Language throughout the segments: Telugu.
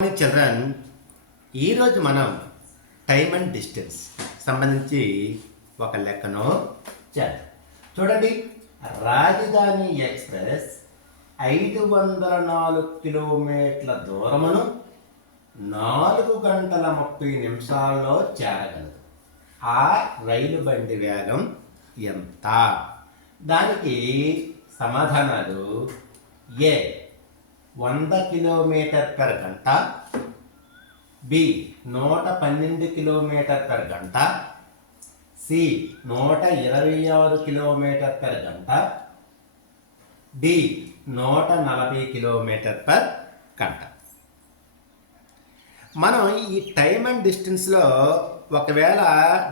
చిల్డ్రన్, ఈరోజు మనం టైమ్ అండ్ డిస్టెన్స్ సంబంధించి ఒక లెక్కను చేద్దాం. చూడండి, రాజధాని ఎక్స్ప్రెస్ 504 కిలోమీటర్ల దూరమును 4 గంటల 30 నిమిషాల్లో చేరగలదు. ఆ రైలు బండి వేగం ఎంత? దానికి సమాధానాలు: ఏ 100 కిలోమీటర్ పర్ గంట, బి 112 కిలోమీటర్ పర్ గంట, సి 126 కిలోమీటర్ పర్ గంట, డి 140 కిలోమీటర్ పర్ గంట. మనం ఈ టైమ్ అండ్ డిస్టెన్స్లో ఒకవేళ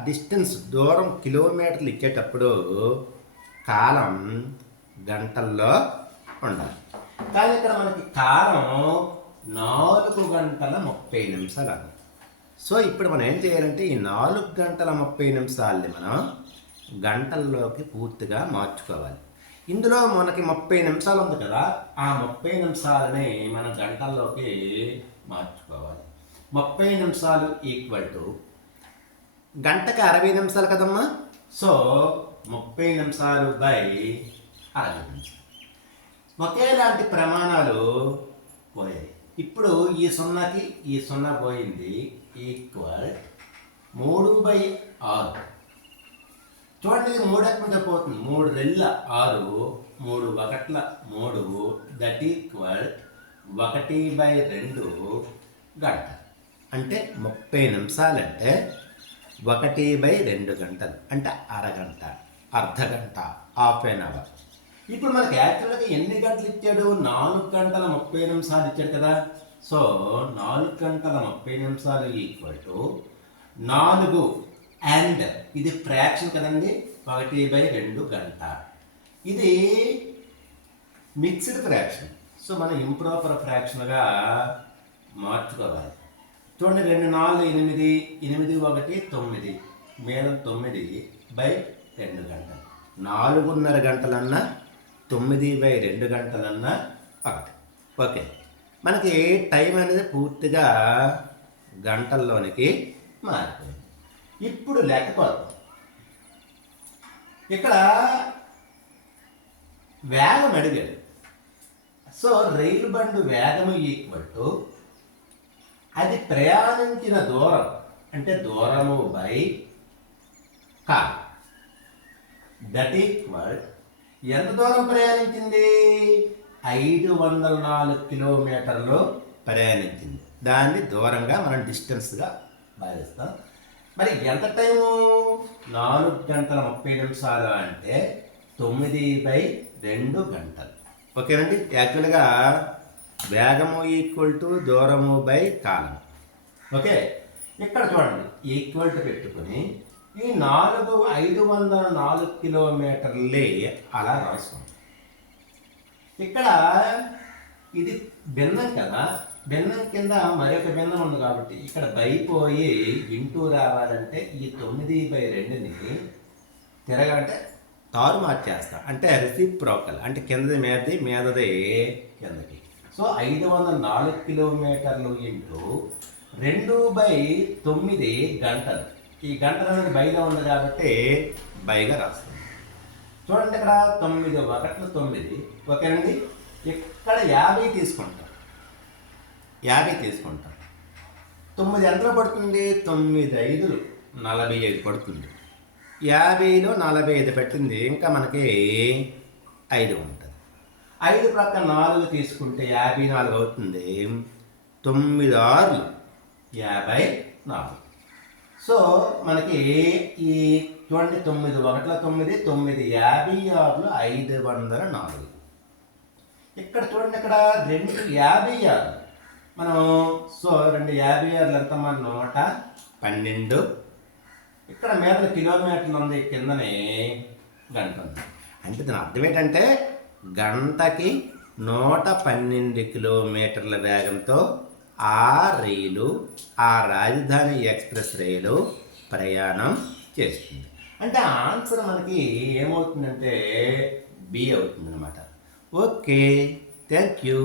డిస్టెన్స్ దూరం కిలోమీటర్లు ఇచ్చేటప్పుడు కాలం గంటల్లో ఉండాలి. కానీ ఇక్కడ మనకి కాలం 4 గంటల 30 నిమిషాలు అన్నది. సో ఇప్పుడు మనం ఏం చేయాలంటే ఈ 4 గంటల 30 నిమిషాలని మనం గంటల్లోకి పూర్తిగా మార్చుకోవాలి. ఇందులో మనకి 30 నిమిషాలు ఉంది కదా, ఆ 30 నిమిషాలని మనం గంటల్లోకి మార్చుకోవాలి. 30 నిమిషాలు ఈక్వల్ టు గంటకి 60 నిమిషాలు కదమ్మా. సో 30 నిమిషాలు బై 60 నిమిషాలు. ఒకేలాంటి ప్రమాణాలు పోయాయి. ఇప్పుడు ఈ సున్నాకి ఈ సున్నా పోయింది, ఈక్వల్ 3/6. చూడండి, 3 ఎక్కడ పోతుంది, 3 రెళ్ళ 6, 3 ఒకట్ల 3, దట్ ఈక్వల్ 1/2 గంట. అంటే 30 నిమిషాలంటే 1/2 గంటలు, అంటే అరగంట, అర్ధ గంట, హాఫ్ ఎన్ అవర్. ఇప్పుడు మనకి యాక్చువల్గా ఎన్ని గంటలు ఇచ్చాడు? 4 గంటల 30 నిమిషాలు ఇచ్చాడు కదా. సో 4 గంటల 30 నిమిషాలు ఈక్వల్ టు 4 అండ్ ఇది ఫ్రాక్షన్ కదండి, 1/2 గంట. ఇది మిక్స్డ్ ఫ్రాక్షన్. సో మనం ఇంప్రాపర్ ఫ్రాక్షన్గా మార్చుకోవాలి. చూడండి, 2 4 8, 8 1 9, మీద 9/2 గంటలు. 4:30 గంటలన్నా 9/2 గంటలన్నా ఒకటి. ఓకే, మనకి టైం అనేది పూర్తిగా గంటల్లోనికి మారిపోయింది. ఇప్పుడు లెక్కపోతాం. ఇక్కడ వేగం అడిగాడు. సో రైలు బండి వేగము ఈక్వల్ టు అది ప్రయాణించిన దూరం, అంటే దూరము బై కాలం. దట్ ఈక్వల్ ఎంత దూరం ప్రయాణించింది? 504 కిలోమీటర్లు ప్రయాణించింది. దాన్ని దూరంగా మనం డిస్టెన్స్గా భావిస్తాం. మరి ఎంత టైము? 4 గంటల 30 నిమిషాలు అంటే 9/2 గంటలు. ఓకేనండి. యాక్చువల్గా వేగము ఈక్వల్ టు దూరము బై కాలం. ఓకే, ఇక్కడ చూడండి, ఈక్వల్ టు పెట్టుకుని ఈ 504 కిలోమీటర్లే అలా రాసుకుంటాం. ఇక్కడ ఇది భిన్నం కదా, భిన్నం కింద మరొక భిన్నం ఉంది కాబట్టి ఇక్కడ బైపోయి ఇంటూ రావాలంటే ఈ 9/2ని తిరగంటే తారు మార్చేస్తాం. అంటే రెసిప్రోకల్, అంటే కిందది మీదది, మీదది కిందకి. సో 504 కిలోమీటర్లు ఇంటూ 2/9 గంటలు. ఈ గంటలు అనేది బైగా ఉంది కాబట్టి బైగా రాస్తుంది. చూడండి, ఇక్కడ 9 1 9. ఓకేనండి. ఇక్కడ 50 తీసుకుంటాం, 50 తీసుకుంటాం. 9 ఎంతలో పడుతుంది? 9 5 45 పడుతుంది. 50లో 45 పెట్టింది, ఇంకా మనకి 5 ఉంటుంది. 5 ప్రక్కన 4 తీసుకుంటే 54 అవుతుంది. 9 6 54. సో మనకి ఈ చూడండి, 9 1 9, 9 56 504. ఇక్కడ చూడండి, ఇక్కడ 2 56 మనం. సో 2 56 ఎంత? మన 112. ఇక్కడ మీద కిలోమీటర్లు ఉంది, కిందనే గంట ఉంది. అంటే దాని అర్థం ఏంటంటే గంటకి 112 కిలోమీటర్ల వేగంతో ఆ రైలు, ఆ రాజధాని ఎక్స్ప్రెస్ రైలు ప్రయాణం చేస్తుంది. అంటే ఆన్సర్ మనకి ఏమవుతుందంటే బి అవుతుంది అన్నమాట. Okay, thank you.